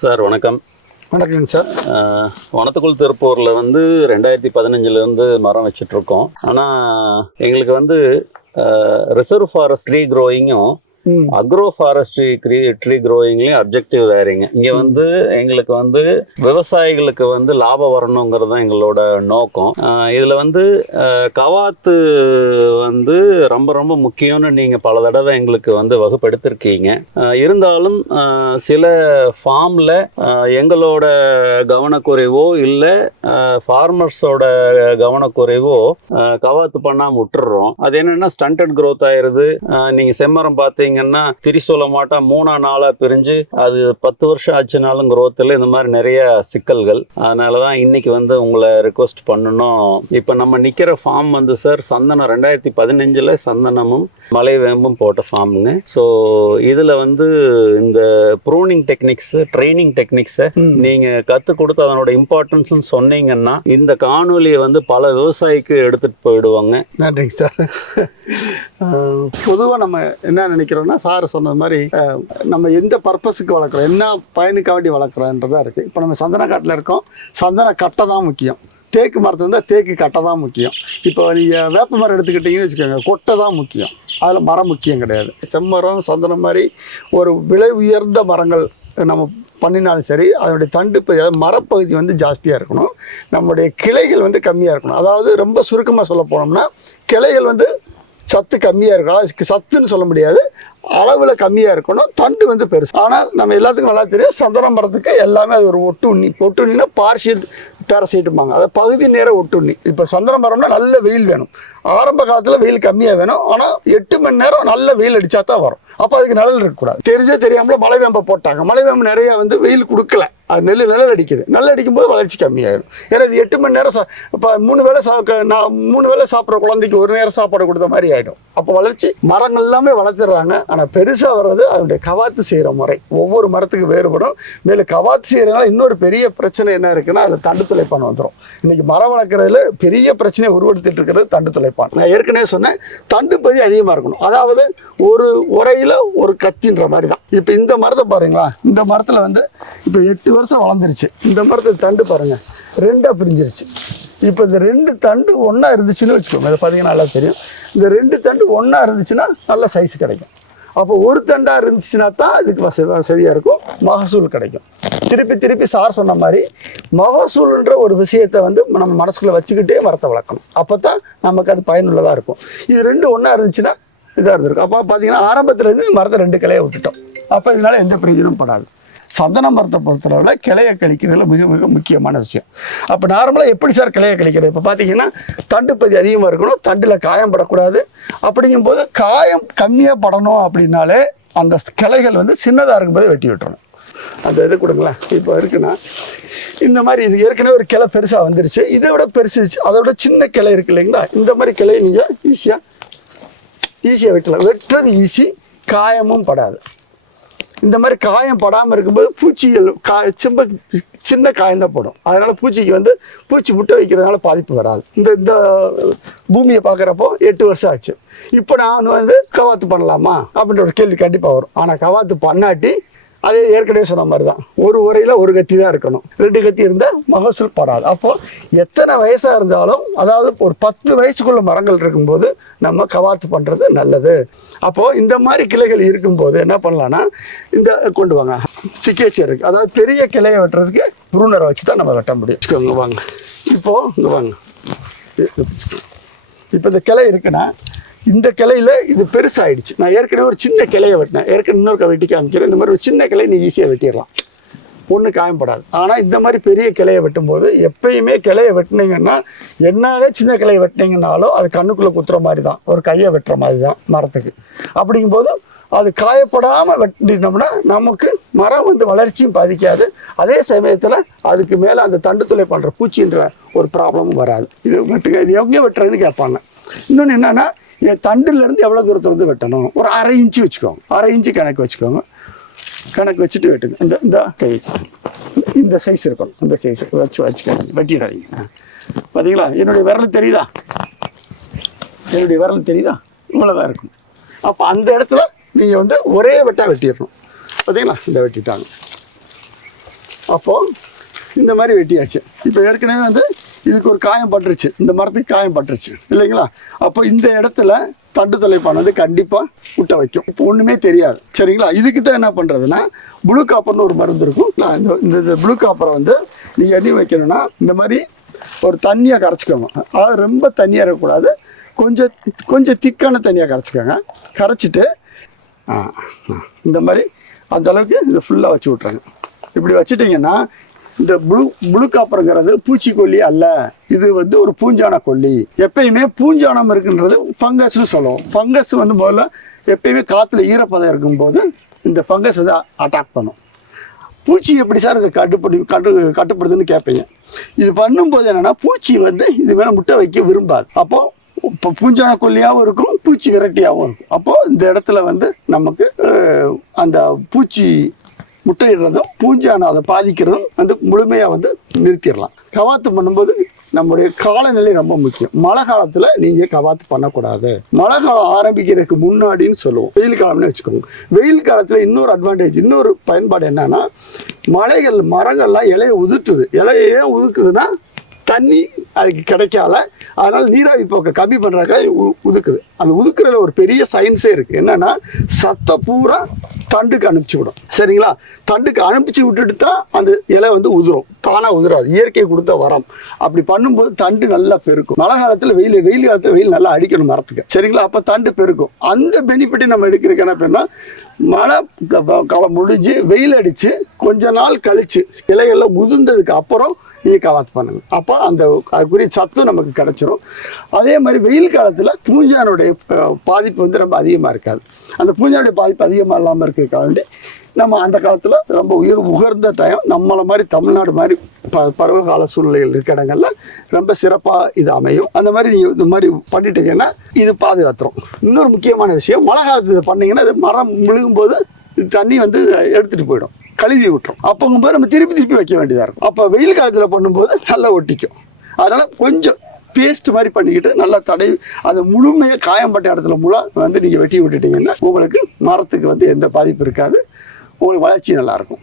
Sir வணக்கம். வணக்கங்க sir. வனத்துக்குள் திருப்பூரில் வந்து ரெண்டாயிரத்தி பதினஞ்சுலேருந்து மரம் வச்சுட்டு இருக்கோம். ஆனால் எங்களுக்கு வந்து ரிசர்வ் ஃபாரஸ்ட் ட்ரீ க்ரோயிங்கும் அக்ரோ ஃபாரஸ்ட்ரி ட்ரீ க்ரோயிங்லேயும் அப்ஜெக்டிவ் வேறுங்க. இங்கே வந்து எங்களுக்கு வந்து விவசாயிகளுக்கு வந்து லாபம் வரணுங்கிறது தான் எங்களோட நோக்கம். இதில் வந்து கவாத்து வந்து ரொம்ப ரொம்ப முக்கியம்னு நீங்கள் பல தடவை எங்களுக்கு வந்து வகுப்படுத்திருக்கீங்க. இருந்தாலும் சில ஃபார்மில் எங்களோட கவனக்குறைவோ இல்லை ஃபார்மர்ஸோட கவனக்குறைவோ கவாத்து பண்ணாமல் விட்டுடுறோம் அது என்னென்னா ஸ்டண்டட் growth ஆயிருது. நீங்கள் செம்மரம் பார்த்தீங்கன்னா திரிசூல மாட்டா மூணா நாளா பிரிஞ்சு அது பத்து வருஷம் ஆச்சுனாலும் growthல இந்த மாதிரி நிறைய சிக்கல்கள். அதனால தான் இன்னைக்கு வந்து உங்களை ரெக்வஸ்ட் பண்ணணும். இப்போ நம்ம நிற்கிற ஃபார்ம் வந்து சார் சந்தனம் ரெண்டாயிரத்தி பதினஞ்சில் சந்தனமும் மலை வேம்பும் போட்ட ஃபார்முங்க ஸோ இதில் வந்து இந்த ப்ரூனிங் டெக்னிக்ஸ் ட்ரைனிங் டெக்னிக்ஸை. நீங்கள் கற்றுக் கொடுத்து அதனோட இம்பார்ட்டன்ஸ்னு சொன்னீங்கன்னா இந்த காணொலியை வந்து பல விவசாயிக்கு எடுத்துகிட்டு போயிடுவாங்க. நன்றிங்க சார் பொதுவாக நம்ம என்ன நினைக்கிறோம்னா சார் சொன்னது மாதிரி நம்ம எந்த பர்பஸுக்கு வளர்க்குறோம் என்ன பயனுக்காக வேண்டி வளர்க்குறோன்றதா இருக்குது இப்போ நம்ம சந்தன காட்டில் இருக்கோம் சந்தன கட்டை தான் முக்கியம். தேக்கு மரத்து இருந்தால் தேக்கு கட்டை தான் முக்கியம். இப்போ நீங்கள் வேப்ப மரம் எடுத்துக்கிட்டிங்கன்னு வச்சுக்கோங்க கொட்டை தான் முக்கியம். அதில் மரம் முக்கியம் கிடையாது. செம்மரம் சந்தனம் மாதிரி ஒரு விலை உயர்ந்த மரங்கள் நம்ம பண்ணினாலும் சரி அதனுடைய தண்டு அதாவது மரப்பகுதி வந்து ஜாஸ்தியாக இருக்கணும். நம்முடைய கிளைகள் வந்து கம்மியாக இருக்கணும். அதாவது ரொம்ப சுருக்கமாக சொல்ல போனோம்னா கிளைகள் வந்து சத்து கம்மியாக இருக்கலாம் சத்துன்னு சொல்ல முடியாது. அளவில் கம்மியாக இருக்கணும். தண்டு வந்து பெருசு. ஆனால் நம்ம எல்லாத்துக்கும் நல்லா தெரியும். சந்தன மரத்துக்கு எல்லாமே அது ஒரு ஒட்டுண்ணி. ஒட்டுண்ணினா பார்ஷியல் பேரசைட்டுமாங்க அதாவது பகுதி நேர ஒட்டுண்ணி. இப்போ சந்தன மரம்னா நல்ல வெயில் வேணும். ஆரம்ப காலத்தில் வெயில் கம்மியாக வேணும். ஆனால் எட்டு மணி நேரம் நல்ல வெயில் அடித்தா தான் வரும். அப்போ அதுக்கு நிழல் இருக்கக்கூடாது. தெரிஞ்சோ தெரியாமல் மலை வேம்பை போட்டாங்க. மலை வேம்பு வந்து வெயில் கொடுக்கல. அது நெல் நிழல் அடிக்குது. நெல் அடிக்கும் போது வளர்ச்சி கம்மியாயிடும் ஏன்னா இது எட்டு மணி நேரம் சா இப்போ மூணு வேளை சா நான் மூணு வேளை சாப்பிட்ற குழந்தைக்கு ஒரு நேரம் சாப்பாடு கொடுத்த மாதிரி ஆகிடும் அப்போ வளர்ச்சி மரங்கள் எல்லாமே வளர்த்துறாங்க. ஆனால் பெருசாக வர்றது அதனுடைய கவாத்து செய்கிற முறை. ஒவ்வொரு மரத்துக்கு வேறுபடும். மேலும் கவாத்து செய்கிறனால இன்னொரு பெரிய பிரச்சனை என்ன இருக்குன்னா அதில் தண்டு துளைப்பான் வந்துடும் இன்றைக்கி மரம் வளர்க்குறதுல பெரிய பிரச்சனையை உருவெடுத்துட்டு இருக்கிறது தண்டு துளைப்பான். நான் ஏற்கனவே சொன்னேன் தண்டு பதி அதிகமாக இருக்கணும். அதாவது ஒரு உரையில் ஒரு கத்தின்ற மாதிரி தான் இப்போ இந்த மரத்தை பாருங்களா இந்த மரத்தில் வந்து இப்போ எட்டு வருஷம் வளர்ந்துருச்சு. இந்த மரத்தை தண்டு பாருங்கள் ரெண்டாக பிரிஞ்சிருச்சு. இப்போ இந்த ரெண்டு தண்டு ஒன்றா இருந்துச்சுன்னு வச்சுக்கோங்க இதை பார்த்தீங்கன்னா நல்லா தெரியும். இந்த ரெண்டு தண்டு ஒன்றா இருந்துச்சுன்னா நல்ல சைஸ் கிடைக்கும். அப்போ ஒரு தண்டாக இருந்துச்சுன்னா தான் இதுக்கு வசதி வசதியாக இருக்கும் மகசூல் கிடைக்கும். திருப்பி திருப்பி சார் சொன்ன மாதிரி மகசூல்ன்ற ஒரு விஷயத்தை வந்து நம்ம மனசுக்குள்ளே வச்சுக்கிட்டே மரத்தை வளர்க்கணும். அப்போ தான் நமக்கு அது பயனுள்ளதாக இருக்கும். இது ரெண்டு ஒன்றா இருந்துச்சுன்னா இதாக இருந்திருக்கும். அப்போ பார்த்தீங்கன்னா ஆரம்பத்துலேருந்து மரத்தை ரெண்டு கிளையை விட்டுட்டோம். அப்போ இதனால எந்த பிரயோஜனமும் படாது. சந்தன மரத்தை பொறுத்தளவில் கிளையை கழிக்கிறதுல மிக மிக முக்கியமான விஷயம். அப்போ நார்மலாக எப்படி சார் கிளையை கழிக்கிறது? இப்போ பார்த்தீங்கன்னா தண்டு பதி அதிகமாக இருக்கணும் தண்டில் காயம் படக்கூடாது. அப்படிங்கும்போது காயம் கம்மியாக படணும் அப்படின்னாலே அந்த கிளைகள் வந்து சின்னதாக இருக்கும்போது வெட்டி விட்டுறணும். அந்த இது கொடுங்களேன். இப்போ இருக்குன்னா இந்த மாதிரி இது ஏற்கனவே ஒரு கிளை பெருசாக வந்துருச்சு. இதை விட பெருசுச்சு அதை விட சின்ன கிளை இருக்கு இல்லைங்களா? இந்த மாதிரி கிளையை நீங்கள் ஈஸியாக ஈஸியாக வெட்டலாம். வெட்டுறது ஈஸி காயமும் படாது. இந்த மாதிரி காயம் படாமல் இருக்கும்போது பூச்சிகள் கா சிம்ப சின்ன காயம் தான் போடும். அதனால் பூச்சிக்கு வந்து பூச்சி முட்டை வைக்கிறதுனால பாதிப்பு வராது. இந்த இந்த பூமியை பார்க்குறப்போ எட்டு வருஷம் ஆச்சு. இப்போ நான் வந்து கவாத்து பண்ணலாமா? அப்படின்ற ஒரு கேள்வி கண்டிப்பாக வரும். ஆனால் கவாத்து பண்ணாட்டி அதே ஏற்கனவே சொன்ன மாதிரி தான் ஒரு உரையில் ஒரு கத்தி தான் இருக்கணும் ரெண்டு கத்தி இருந்தால் மகசூல் படாது அப்போது எத்தனை வயசாக இருந்தாலும் அதாவது ஒரு பத்து வயசுக்குள்ள மரங்கள் இருக்கும்போது நம்ம கவாத்து பண்ணுறது நல்லது அப்போது இந்த மாதிரி கிளைகள் இருக்கும்போது என்ன பண்ணலான்னா இந்த கொண்டு வாங்க சிக்கேச்சர் இருக்குது அதாவது பெரிய கிளையை வெட்டுறதுக்கு புருணரை வச்சு தான் நம்ம வெட்ட முடியும் வச்சுக்கோங்க வாங்க இப்போது இங்கே வாங்க இப்போ இந்த கிளை இருக்குன்னா இந்த கிளையில இது பெருசாயிடுச்சு. நான் ஏற்கனவே ஒரு சின்ன கிளையை வெட்டினேன். ஏற்கனவே இன்னொரு வெட்டி காமிக்கிறேன். இந்த மாதிரி ஒரு சின்ன கிளை நீ ஈஸியாக வெட்டிடலாம். ஒன்று காயப்படாது ஆனால் இந்த மாதிரி பெரிய கிளையை வெட்டும்போது எப்பயுமே கிளையை வெட்டினீங்கன்னா என்னாலே சின்ன கிளையை வெட்டினீங்கனாலும் அது கண்ணுக்குள்ளே குத்துற மாதிரி தான் ஒரு கையை வெட்டுற மாதிரி தான் மரத்துக்கு. அப்படிங்கும்போது அது காயப்படாமல் வெட்டினோம்னா நமக்கு மரம் வந்து வளர்ச்சியும் பாதிக்காது. அதே சமயத்தில் அதுக்கு மேலே அந்த தண்டு துளை பண்ணுற பூச்சின்ற ஒரு ப்ராப்ளமும் வராது. இது வெட்டுங்க. இது எங்கே வெட்டுறதுன்னு கேட்பாங்க. இன்னொன்று என்னென்னா தண்டுலேருந்து எவ்வளோ தூரத்துலேருந்து வெட்டணும்? ஒரு அரை இன்ச்சு வச்சுக்கோங்க. அரை இன்ச்சு கணக்கு வச்சுக்கோங்க. கணக்கு வச்சுட்டு வெட்டுங்க. இந்த இந்த கை வச்சுக்கோங்க. இந்த சைஸ் இருக்கணும். இந்த சைஸ் வச்சு வச்சுக்கோங்க வெட்டிடாதீங்க. பார்த்தீங்களா என்னுடைய விரல் தெரியுதா? என்னுடைய விரல் தெரியுதா? இவ்வளோதான் இருக்கும். அப்போ அந்த இடத்துல நீங்கள் வந்து ஒரே வெட்டாக வெட்டிடணும். பார்த்தீங்களா இந்த வெட்டிட்டாங்க. அப்போது இந்த மாதிரி வெட்டியாச்சு. இப்போ ஏற்கனவே வந்து இதுக்கு ஒரு காயம் பட்டுருச்சு. இந்த மரத்துக்கு காயம் பட்டுருச்சு. இல்லைங்களா? அப்போ இந்த இடத்துல தண்டு தொலைப்பான் வந்து கண்டிப்பாக முட்டை வைக்கும். இப்போ ஒன்றுமே தெரியாது. சரிங்களா? இதுக்கு தான் என்ன பண்ணுறதுன்னா ப்ளூ காப்பர்னு ஒரு மருந்து இருக்கும். நான் இந்த இந்த- இந்த ப்ளூ காப்பரை வந்து நீங்கள் எண்ணி வைக்கணும்னா இந்த மாதிரி ஒரு தண்ணியாக கரைச்சிக்கோங்க. அதாவது ரொம்ப தண்ணியாக இருக்கக்கூடாது கொஞ்சம் கொஞ்சம் திக்கான தண்ணியாக கரைச்சிக்கோங்க. கரைச்சிட்டு இந்த மாதிரி அந்த அளவுக்கு இதை ஃபுல்லாக வச்சு விட்றாங்க இப்படி வச்சுட்டிங்கன்னா இந்த புழு ப்ளூ காப்பருங்கிறது பூச்சிக்கொல்லி அல்ல. இது வந்து ஒரு பூஞ்சான கொல்லி. எப்பயுமே பூஞ்சானம் இருக்குன்றது ஃபங்கஸ்னு சொல்லுவோம். ஃபங்கஸ் வந்து முதல்ல எப்பயுமே காற்றுல ஈரப்பதம் இருக்கும்போது இந்த ஃபங்கஸ் வந்து அட்டாக் பண்ணும். பூச்சி எப்படி சார் இதை கட்டுப்படி கட்டு கட்டுப்படுதுன்னு கேட்பீங்க இது பண்ணும்போது என்னென்னா பூச்சி வந்து இது மேலே முட்டை வைக்க விரும்பாது. அப்போது இப்போ பூஞ்சான கொல்லியாகவும் இருக்கும் பூச்சி விரட்டியாகவும் இருக்கும். அப்போது இந்த இடத்துல வந்து நமக்கு அந்த பூச்சி முட்டையிடுறதும் பூஞ்சான அதை பாதிக்கிறதும் வந்து முழுமையாக வந்து நிறுத்திடலாம். கவாத்து பண்ணும்போது நம்முடைய காலநிலை ரொம்ப முக்கியம். மழை காலத்தில் நீங்கள் கவாத்து பண்ணக்கூடாது. மழை காலம் ஆரம்பிக்கிறதுக்கு முன்னாடின்னு சொல்லுவோம். வெயில் காலம்னு வச்சுக்கோங்க. வெயில் காலத்தில் இன்னொரு அட்வான்டேஜ் இன்னொரு பயன்பாடு என்னன்னா மலைகள் மரங்கள்லாம் இலையை உதுத்துது. இலையை ஏன் உதுக்குதுன்னா தண்ணி அதுக்கு கிடைக்கால அதனால் நீராவி போக்கை கம்மி பண்ணுறாக்க உதுக்குது. அந்த உதுக்குறதுல ஒரு பெரிய சயின்ஸே இருக்குது என்னென்னா சத்தை பூரா தண்டுக்கு அனுப்பிச்சி விடும். சரிங்களா? தண்டுக்கு அனுப்பிச்சு விட்டுட்டு தான் அந்த இலை வந்து உதிரும். தானாக உதிராது. இயற்கை கொடுத்த வரம். அப்படி பண்ணும்போது தண்டு நல்லா பெருக்கும். மழை காலத்தில் வெயில் வெயில் காலத்தில் வெயில் நல்லா அடிக்கணும் மரத்துக்கு. சரிங்களா? அப்போ தண்டு பெருக்கும். அந்த பெனிஃபிட்டை நம்ம எடுக்கிறதுக்கு என்ன பண்ணால் மழை க- காலம் முடிஞ்சு வெயில் அடித்து கொஞ்ச நாள் கழித்து இலைகள்லாம் உதிர்ந்ததுக்கு அப்புறம் நீங்கள் கவாத்து பண்ணுங்க. அப்போ அந்த அதுக்குரிய சத்து நமக்கு கிடைச்சிரும். அதே மாதிரி வெயில் காலத்தில் பூஞ்சானுடைய பாதிப்பு வந்து ரொம்ப அதிகமாக இருக்காது. அந்த பூஞ்சானுடைய பாதிப்பு அதிகமாக இல்லாமல் இருக்கிறதுக்காக வேண்டி நம்ம அந்த காலத்தில் ரொம்ப உயர் உகர்ந்த டைம் நம்மளை மாதிரி தமிழ்நாடு மாதிரி ப பருவகால சூழ்நிலைகள் இருக்க இடங்கள்ல ரொம்ப சிறப்பாக இது அமையும். அந்த மாதிரி நீங்கள் இந்த மாதிரி பண்ணிட்டீங்கன்னா இது பாதுகாத்துரும். இன்னொரு முக்கியமான விஷயம் மழை காலத்தில் இதை பண்ணீங்கன்னா இது மரம் முழுகும்போது போது தண்ணி வந்து எடுத்துகிட்டு போயிடும். கழுவி விட்டுரும். அப்போங்கும்போது நம்ம திருப்பி திருப்பி வைக்க வேண்டியதாக இருக்கும். அப்போ வெயில் காலத்தில் பண்ணும்போது நல்லா ஒட்டிக்கும். அதனால் கொஞ்சம் பேஸ்ட் மாதிரி பண்ணிக்கிட்டு நல்லா தடை அந்த முழுமையாக காயம்பட்ட இடத்துல முழு வந்து நீங்கள் வெட்டி விட்டுட்டீங்கன்னா உங்களுக்கு மரத்துக்கு வந்து எந்த பாதிப்பு இருக்காது. உங்களுக்கு வளர்ச்சி நல்லாயிருக்கும்